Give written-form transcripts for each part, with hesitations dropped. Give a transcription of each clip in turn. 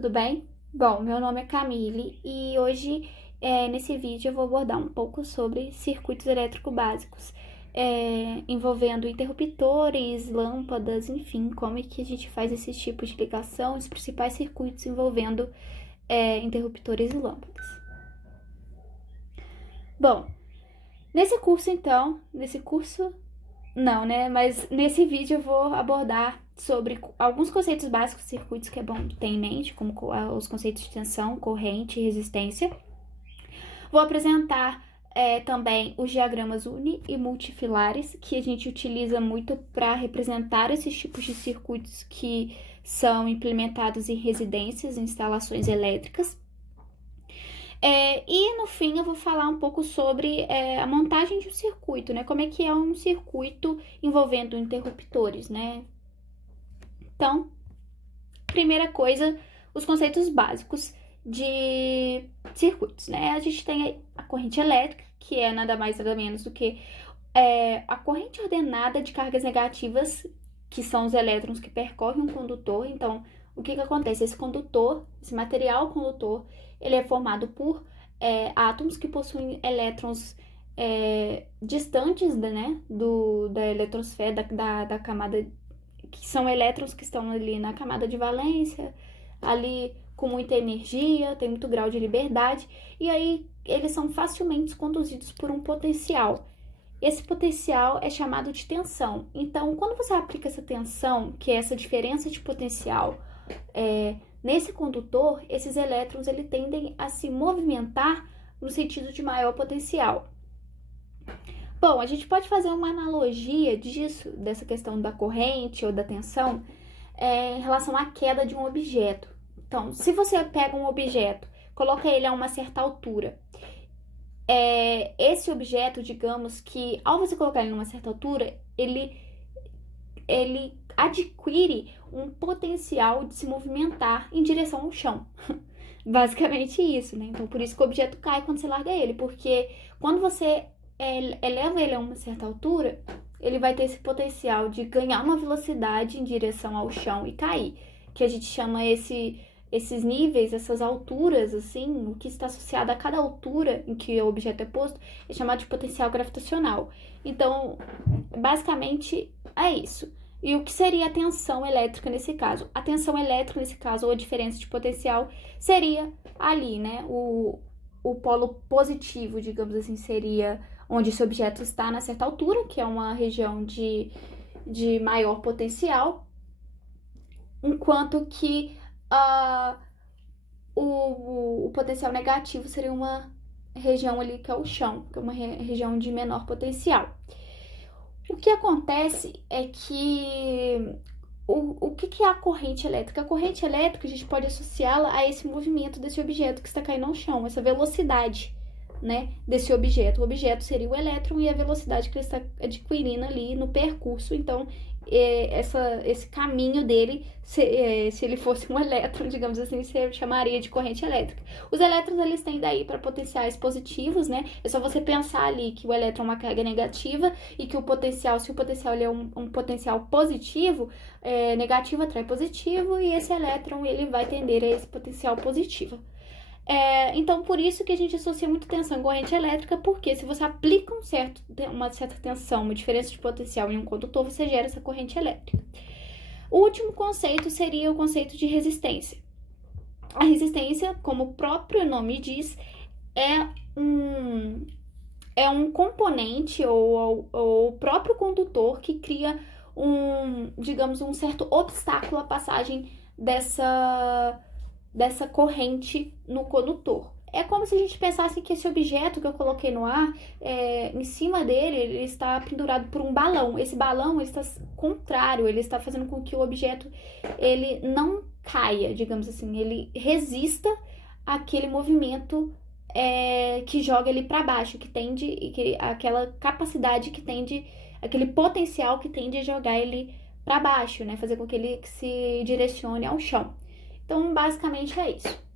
tudo bem? Bom, meu nome é Camille e hoje, nesse vídeo, eu vou abordar um pouco sobre circuitos elétricos básicos, envolvendo interruptores, lâmpadas, enfim, como é que a gente faz esse tipo de ligação, os principais circuitos envolvendo interruptores e lâmpadas. Bom, não, né? Mas nesse vídeo eu vou abordar sobre alguns conceitos básicos de circuitos que é bom ter em mente, como os conceitos de tensão, corrente e resistência. Vou apresentar também os diagramas uni e multifilares, que a gente utiliza muito para representar esses tipos de circuitos que são implementados em residências e instalações elétricas. E no fim eu vou falar um pouco sobre a montagem de um circuito, né? Como é que é um circuito envolvendo interruptores, né? Então, primeira coisa, os conceitos básicos de circuitos, né? A gente tem a corrente elétrica, que é nada mais nada menos do que a corrente ordenada de cargas negativas, que são os elétrons que percorrem um condutor. Então, o que acontece? Esse condutor, esse material condutor, ele é formado por átomos que possuem elétrons distantes, né, da eletrosfera, da camada, que são elétrons que estão ali na camada de valência, ali com muita energia, tem muito grau de liberdade, e aí eles são facilmente conduzidos por um potencial. Esse potencial é chamado de tensão. Então, quando você aplica essa tensão, que é essa diferença de potencial, nesse condutor, esses elétrons tendem a se movimentar no sentido de maior potencial. Bom, a gente pode fazer uma analogia disso, dessa questão da corrente ou da tensão, em relação à queda de um objeto. Então, se você pega um objeto, coloca ele a uma certa altura, esse objeto, digamos que ao você colocar ele numa certa altura, ele adquire um potencial de se movimentar em direção ao chão. Basicamente isso, né? Então, por isso que o objeto cai quando você larga ele, porque quando você eleva ele a uma certa altura, ele vai ter esse potencial de ganhar uma velocidade em direção ao chão e cair, que a gente chama esses níveis, essas alturas, assim, o que está associado a cada altura em que o objeto é posto, é chamado de potencial gravitacional. Então, basicamente, é isso. E o que seria a tensão elétrica nesse caso? A tensão elétrica nesse caso, ou a diferença de potencial, seria ali, né? O polo positivo, digamos assim, seria onde esse objeto está na certa altura, que é uma região de maior potencial, enquanto que o potencial negativo seria uma região ali que é o chão, que é uma região de menor potencial. O que acontece é que o que é a corrente elétrica? A corrente elétrica a gente pode associá-la a esse movimento desse objeto que está caindo ao chão, essa velocidade, né, desse objeto. O objeto seria o elétron e a velocidade que ele está adquirindo ali no percurso. Então, esse caminho dele, se ele fosse um elétron, digamos assim, você chamaria de corrente elétrica. Os elétrons, eles têm daí para potenciais positivos, né? É só você pensar ali que o elétron é uma carga negativa e que o potencial, se o potencial ele é um potencial positivo, negativo atrai positivo, e esse elétron ele vai tender a esse potencial positivo. Então, por isso que a gente associa muito tensão em corrente elétrica, porque se você aplica uma certa tensão, uma diferença de potencial em um condutor, você gera essa corrente elétrica. O último conceito seria o conceito de resistência. A resistência, como o próprio nome diz, é um componente ou o próprio condutor que cria digamos, um certo obstáculo à passagem dessa corrente no condutor. É como se a gente pensasse que esse objeto que eu coloquei no ar, em cima dele, ele está pendurado por um balão. Esse balão, ele está contrário, ele está fazendo com que o objeto ele não caia, digamos assim, ele resista àquele movimento que joga ele para baixo, aquela capacidade que tende, aquele potencial que tende a jogar ele para baixo, né? Fazer com que ele se direcione ao chão. Então, basicamente é isso.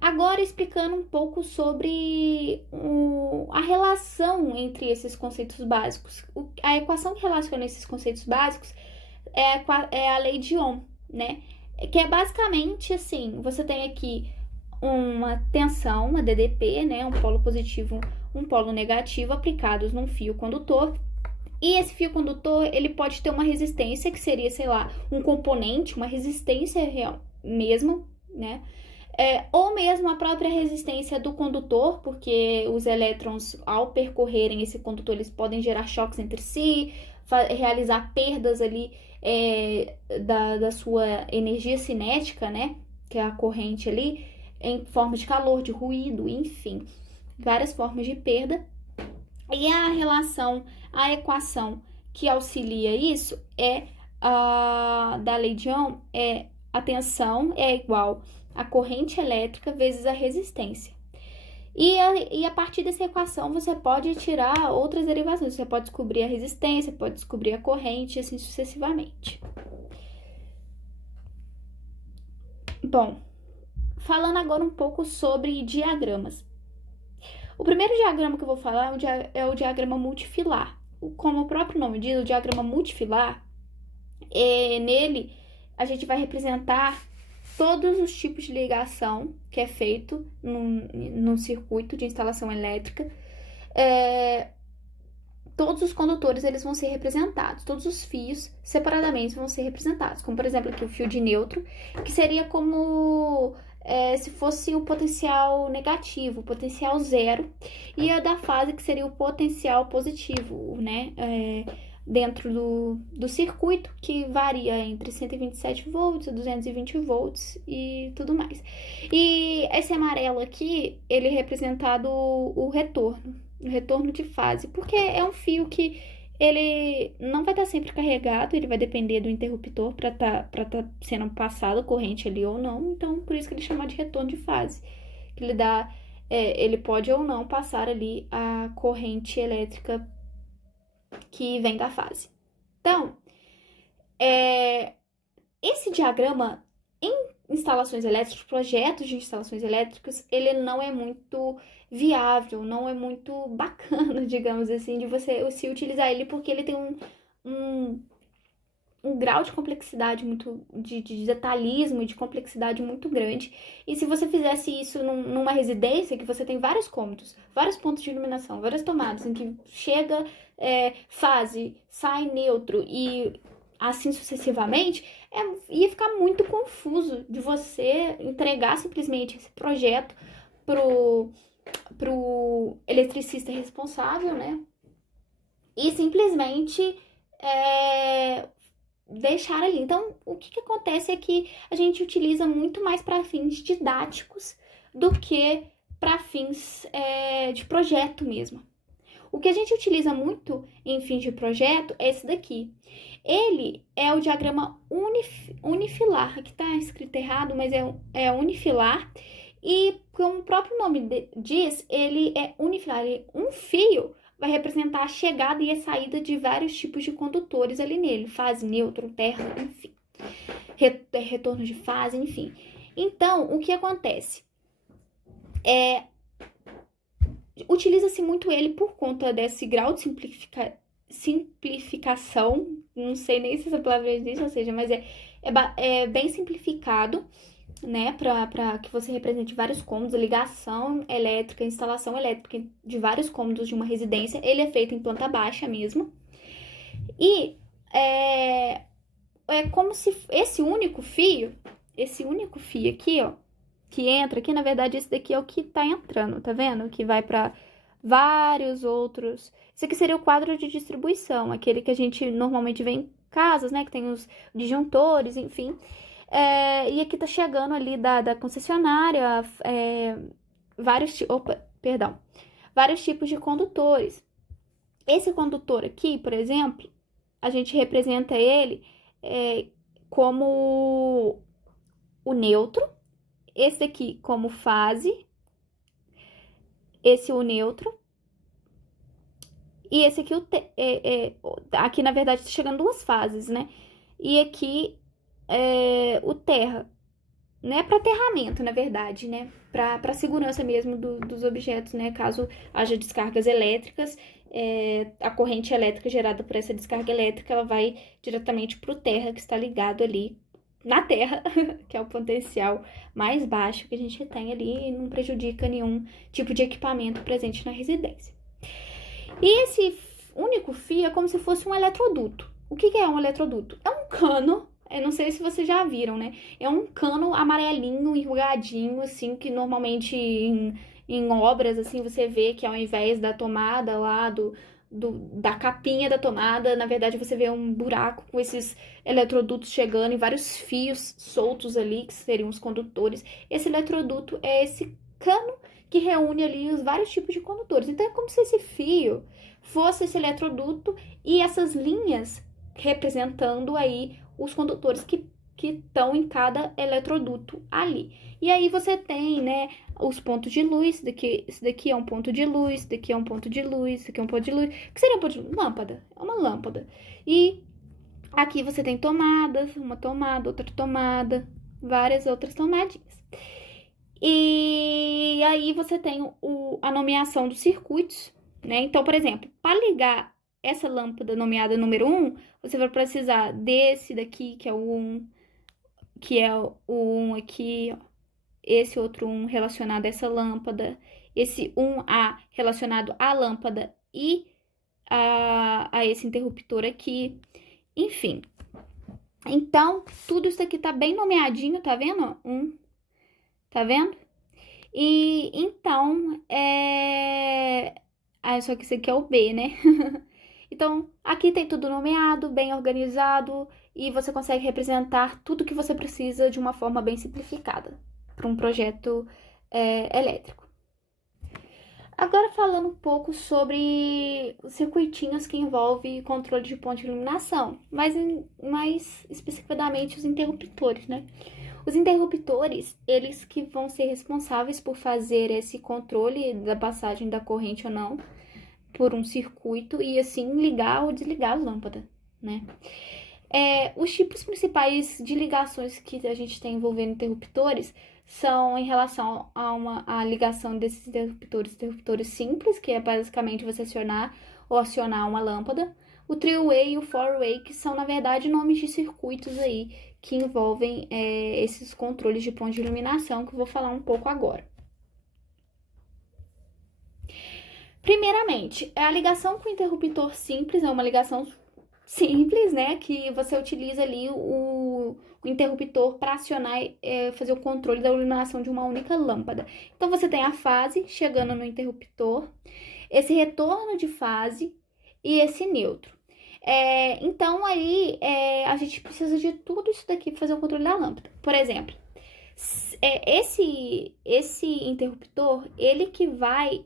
Agora, explicando um pouco sobre a relação entre esses conceitos básicos. A equação que relaciona esses conceitos básicos é a lei de Ohm, né? Que é basicamente assim, você tem aqui uma tensão, uma DDP, né? Um polo positivo, um polo negativo aplicados num fio condutor. E esse fio condutor, ele pode ter uma resistência, que seria, sei lá, um componente, uma resistência real mesmo, né? Ou mesmo a própria resistência do condutor, porque os elétrons, ao percorrerem esse condutor, eles podem gerar choques entre si, realizar perdas ali da sua energia cinética, né? Que é a corrente ali, em forma de calor, de ruído, enfim, várias formas de perda. E a equação que auxilia isso é da lei de Ohm, a tensão é igual a corrente elétrica vezes a resistência. E a partir dessa equação você pode tirar outras derivações. Você pode descobrir a resistência, pode descobrir a corrente, e assim sucessivamente. Bom, falando agora um pouco sobre diagramas. O primeiro diagrama que eu vou falar é o diagrama multifilar. Como o próprio nome diz, o diagrama multifilar, nele a gente vai representar todos os tipos de ligação que é feito num circuito de instalação elétrica. Todos os condutores eles vão ser representados, todos os fios separadamente vão ser representados, como por exemplo aqui o fio de nêutron, que seria como se fosse o potencial negativo, o potencial zero, e a da fase que seria o potencial positivo, né? Dentro do circuito, que varia entre 127 volts a 220 volts e tudo mais. E esse amarelo aqui, ele é representado o retorno de fase, porque é um fio que ele não vai estar sempre carregado, ele vai depender do interruptor para tá sendo passado corrente ali ou não, então por isso que ele chama de retorno de fase, que ele pode ou não passar ali a corrente elétrica que vem da fase. Então, esse diagrama em instalações elétricas, projetos de instalações elétricas, ele não é muito viável, não é muito bacana, digamos assim, de você se utilizar ele, porque ele tem um grau de complexidade muito, de detalhismo e de complexidade muito grande. E se você fizesse isso numa residência, que você tem vários cômodos, vários pontos de iluminação, várias tomadas, em que chega fase, sai neutro e assim sucessivamente, ia ficar muito confuso de você entregar simplesmente esse projeto pro eletricista responsável, né? E simplesmente deixar ali. Então, o que acontece é que a gente utiliza muito mais para fins didáticos do que para fins de projeto mesmo. O que a gente utiliza muito em fins de projeto é esse daqui. Ele é o diagrama unifilar. Aqui está escrito errado, mas é unifilar. E, como o próprio nome diz, ele é unifilar. Um fio vai representar a chegada e a saída de vários tipos de condutores ali nele. Fase, nêutron, terra, enfim. Retorno de fase, enfim. Então, o que acontece? Utiliza-se muito ele por conta desse grau de simplificação. Não sei nem se essa palavra existe, ou seja, mas é bem simplificado, né, para que você represente vários cômodos, ligação elétrica, instalação elétrica de vários cômodos de uma residência. Ele é feito em planta baixa mesmo. E é como se esse único fio aqui, ó, que entra aqui, na verdade, esse daqui é o que tá entrando, tá vendo? Que vai para vários outros. Esse aqui seria o quadro de distribuição, aquele que a gente normalmente vê em casas, né, que tem os disjuntores, enfim. E aqui tá chegando ali da concessionária vários tipos de condutores. Esse condutor aqui, por exemplo, a gente representa ele como o nêutron, esse aqui como fase, esse o nêutron, e esse aqui aqui na verdade tá chegando duas fases, né? E aqui o terra, né, para aterramento, na verdade, né, para segurança mesmo dos objetos, né, caso haja descargas elétricas a corrente elétrica gerada por essa descarga elétrica, ela vai diretamente para o terra, que está ligado ali na terra, que é o potencial mais baixo que a gente tem ali e não prejudica nenhum tipo de equipamento presente na residência. E esse único fio é como se fosse um eletroduto. O que é um eletroduto? É um cano, eu não sei se vocês já viram, né? É um cano amarelinho, enrugadinho, assim, que normalmente em obras, assim, você vê que ao invés da tomada lá, da capinha da tomada, na verdade você vê um buraco com esses eletrodutos chegando e vários fios soltos ali, que seriam os condutores. Esse eletroduto é esse cano que reúne ali os vários tipos de condutores. Então é como se esse fio fosse esse eletroduto e essas linhas representando aí os condutores que estão em cada eletroduto ali. E aí você tem, né, os pontos de luz, esse daqui é um ponto de luz, esse daqui é um ponto de luz, esse aqui é um ponto de luz. O que seria um ponto de luz? Lâmpada. É uma lâmpada. E aqui você tem tomadas, uma tomada, outra tomada, várias outras tomadinhas. E aí você tem a nomeação dos circuitos, né? Então, por exemplo, para ligar essa lâmpada nomeada número 1, você vai precisar desse daqui, que é o 1, que é o 1 aqui, ó. Esse outro 1 relacionado a essa lâmpada, esse 1A relacionado à lâmpada e a esse interruptor aqui, enfim. Então, tudo isso aqui tá bem nomeadinho, tá vendo? Tá vendo? E então, só que esse aqui é o B, né? Então, aqui tem tudo nomeado, bem organizado, e você consegue representar tudo que você precisa de uma forma bem simplificada para um projeto elétrico. Agora falando um pouco sobre os circuitinhos que envolvem controle de ponto de iluminação, mas mais especificamente os interruptores, né? Os interruptores, eles que vão ser responsáveis por fazer esse controle da passagem da corrente ou não por um circuito e assim ligar ou desligar a lâmpada, né? Os tipos principais de ligações que a gente tem envolvendo interruptores são em relação a ligação desses interruptores simples, que é basicamente você acionar ou acionar uma lâmpada, o three-way e o four-way, que são, na verdade, nomes de circuitos aí que envolvem esses controles de ponto de iluminação, que eu vou falar um pouco agora. Primeiramente, a ligação com o interruptor simples é uma ligação simples, né? Que você utiliza ali o interruptor para acionar, fazer o controle da iluminação de uma única lâmpada. Então, você tem a fase chegando no interruptor, esse retorno de fase e esse neutro. Então, aí, a gente precisa de tudo isso daqui para fazer o controle da lâmpada. Por exemplo, esse interruptor, ele que vai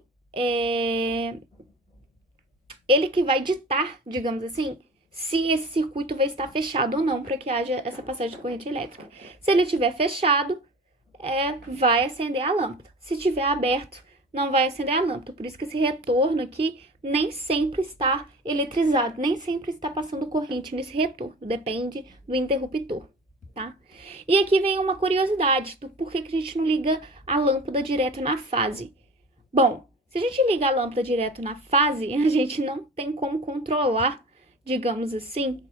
ditar, digamos assim, se esse circuito vai estar fechado ou não para que haja essa passagem de corrente elétrica. Se ele estiver fechado, vai acender a lâmpada. Se estiver aberto, não vai acender a lâmpada. Por isso que esse retorno aqui nem sempre está eletrizado, nem sempre está passando corrente nesse retorno. Depende do interruptor, tá? E aqui vem uma curiosidade do porquê que a gente não liga a lâmpada direto na fase. Bom, se a gente liga a lâmpada direto na fase, a gente não tem como controlar, digamos assim,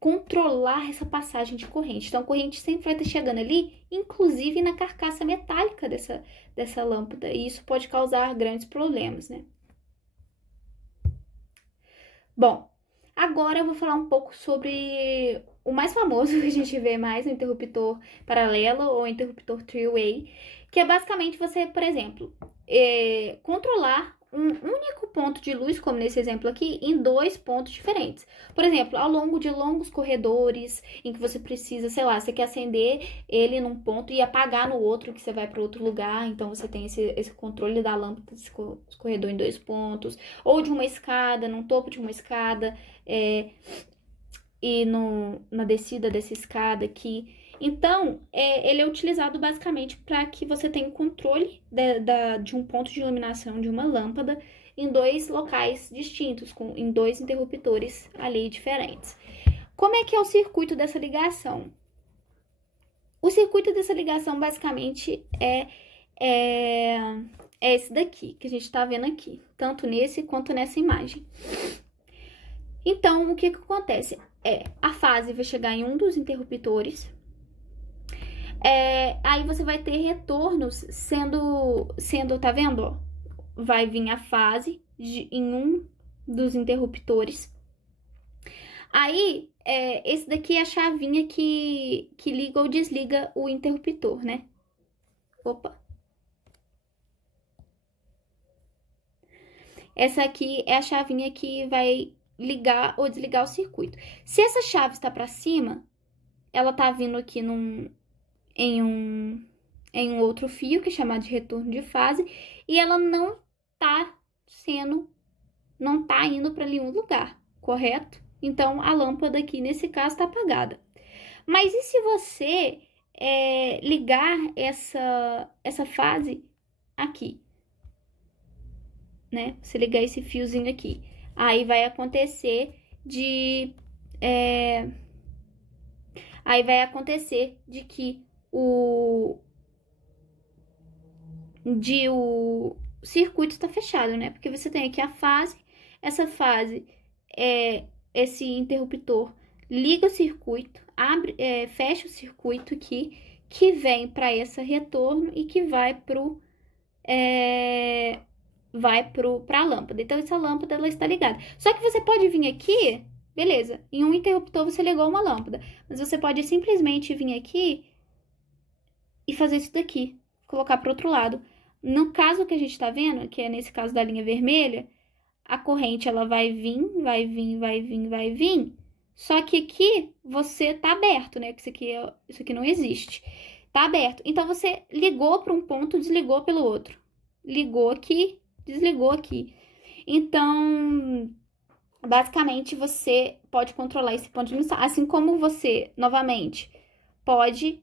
controlar essa passagem de corrente. Então, a corrente sempre vai estar chegando ali, inclusive na carcaça metálica dessa lâmpada. E isso pode causar grandes problemas, né? Bom, agora eu vou falar um pouco sobre o mais famoso que a gente vê mais, o interruptor paralelo ou interruptor three-way, que é basicamente você, por exemplo, controlar um único ponto de luz, como nesse exemplo aqui, em 2 pontos diferentes. Por exemplo, ao longo de longos corredores, em que você precisa, sei lá, você quer acender ele num ponto e apagar no outro, que você vai para outro lugar, então você tem esse controle da lâmpada desse corredor em 2 pontos, ou de uma escada, num topo de uma escada, e na descida dessa escada aqui. Então, ele é utilizado basicamente para que você tenha o controle de um ponto de iluminação de uma lâmpada em 2 locais distintos, em 2 interruptores ali diferentes. Como é que é o circuito dessa ligação? O circuito dessa ligação basicamente é esse daqui, que a gente tá vendo aqui, tanto nesse quanto nessa imagem. Então, o que acontece? A fase vai chegar em um dos interruptores, aí você vai ter retornos sendo, tá vendo, ó? Vai vir a fase em um dos interruptores. Aí, esse daqui é a chavinha que liga ou desliga o interruptor, né? Opa! Essa aqui é a chavinha que vai ligar ou desligar o circuito. Se essa chave está para cima, ela tá vindo aqui em um outro fio, que é chamado de retorno de fase, e ela não tá indo para nenhum lugar, correto? Então, a lâmpada aqui, nesse caso, está apagada. Mas e se você ligar essa fase aqui, né? Você ligar esse fiozinho aqui, aí vai acontecer que o circuito está fechado, né? Porque você tem aqui a fase, essa fase, esse interruptor liga o circuito, fecha o circuito aqui, que vem para esse retorno e que vai para a lâmpada. Então, essa lâmpada ela está ligada. Só que você pode vir aqui, beleza, em um interruptor você ligou uma lâmpada, mas você pode simplesmente vir aqui e fazer isso daqui, colocar para outro lado. No caso que a gente está vendo, que é nesse caso da linha vermelha, a corrente ela vai vir, vai vir, vai vir, vai vir. Só que aqui você tá aberto, né? Que isso aqui não existe. Tá aberto. Então você ligou para um ponto, desligou pelo outro. Ligou aqui, desligou aqui. Então, basicamente você pode controlar esse ponto de emissão. Assim como você, novamente, pode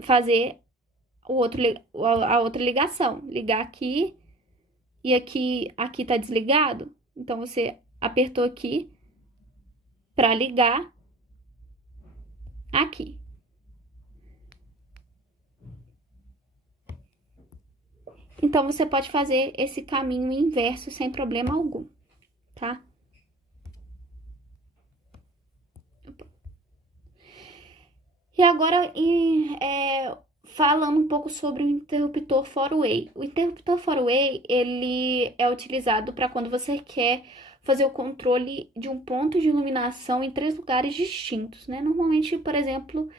fazer a outra ligação. Ligar aqui e aqui tá desligado. Então, você apertou aqui para ligar aqui. Então, você pode fazer esse caminho inverso sem problema algum, tá? E agora, falando um pouco sobre o interruptor four-way. O interruptor four-way, ele é utilizado para quando você quer fazer o controle de um ponto de iluminação em 3 lugares distintos, né? Normalmente, por exemplo,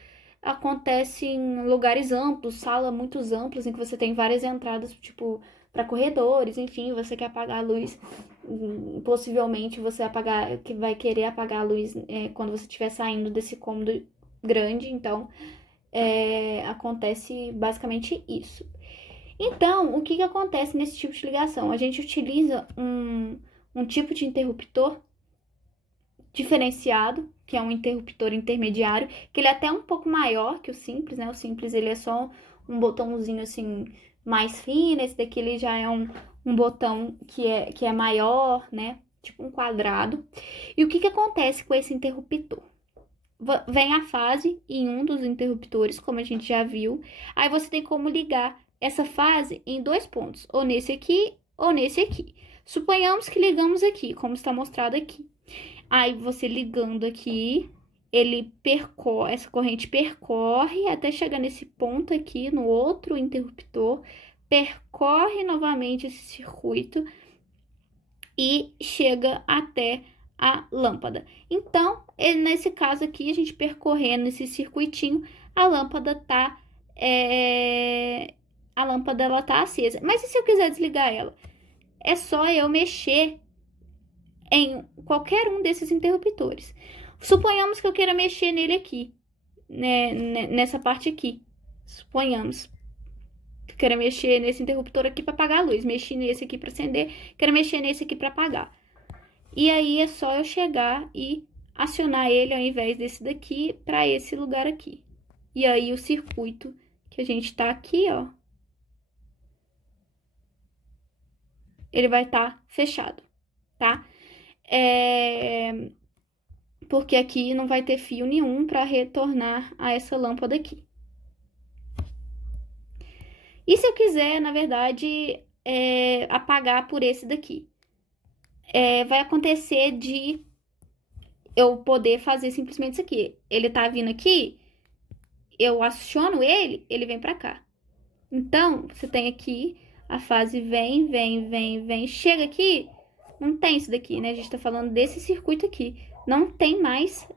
acontece em lugares amplos, salas muito amplas, em que você tem várias entradas, tipo, para corredores, enfim, você quer apagar a luz, possivelmente você vai querer apagar a luz quando você estiver saindo desse cômodo grande, então acontece basicamente isso. Então, o que acontece nesse tipo de ligação? A gente utiliza um tipo de interruptor diferenciado, que é um interruptor intermediário, que ele é até um pouco maior que o simples, né? O simples ele é só um botãozinho assim mais fino, esse daqui ele já é um botão que é maior, né? Tipo um quadrado. E o que acontece com esse interruptor? Vem a fase em um dos interruptores, como a gente já viu. Aí você tem como ligar essa fase em 2 pontos, ou nesse aqui ou nesse aqui. Suponhamos que ligamos aqui, como está mostrado aqui. Aí você ligando aqui, essa corrente percorre até chegar nesse ponto aqui no outro interruptor, percorre novamente esse circuito e chega até a lâmpada. Então, nesse caso aqui, a gente percorrendo esse circuitinho, a lâmpada ela tá acesa. Mas e se eu quiser desligar ela? É só eu mexer em qualquer um desses interruptores. Suponhamos que eu queira mexer nele aqui, né, nessa parte aqui. Suponhamos que eu queira mexer nesse interruptor aqui para apagar a luz. Mexi nesse aqui para acender, quero mexer nesse aqui para apagar. E aí é só eu chegar e acionar ele ao invés desse daqui para esse lugar aqui. E aí o circuito que a gente tá aqui, ó, ele vai estar fechado, tá? Porque aqui não vai ter fio nenhum para retornar a essa lâmpada aqui. E se eu quiser, na verdade, apagar por esse daqui? Vai acontecer de eu poder fazer simplesmente isso aqui. Ele tá vindo aqui, eu aciono ele, ele vem pra cá. Então, você tem aqui a fase vem, vem, vem, vem, chega aqui, não tem isso daqui, né? A gente tá falando desse circuito aqui. Não tem mais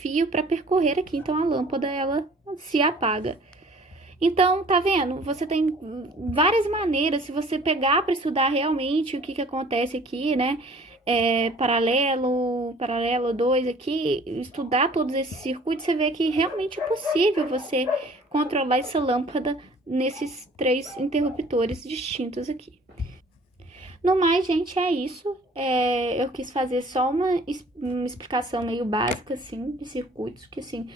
fio para percorrer aqui, então a lâmpada ela se apaga. Então, tá vendo? Você tem várias maneiras, se você pegar para estudar realmente o que acontece aqui, né? Paralelo 2 aqui, estudar todos esses circuitos, você vê que realmente é possível você controlar essa lâmpada nesses 3 interruptores distintos aqui. No mais, gente, é isso. Eu quis fazer só uma explicação meio básica, assim, de circuitos, que, assim,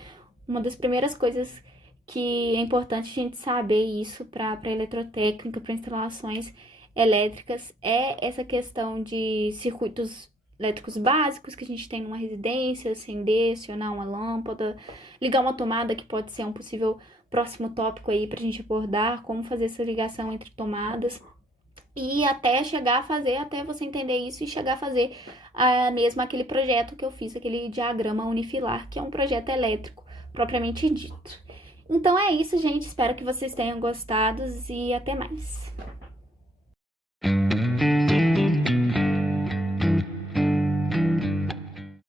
uma das primeiras coisas que é importante a gente saber isso para eletrotécnica, para instalações elétricas, é essa questão de circuitos elétricos básicos que a gente tem numa residência, acender, acionar uma lâmpada, ligar uma tomada, que pode ser um possível próximo tópico aí pra gente abordar, como fazer essa ligação entre tomadas. E até chegar a fazer, até você entender isso e chegar a fazer mesmo aquele projeto que eu fiz, aquele diagrama unifilar, que é um projeto elétrico, propriamente dito. Então é isso, gente. Espero que vocês tenham gostado e até mais.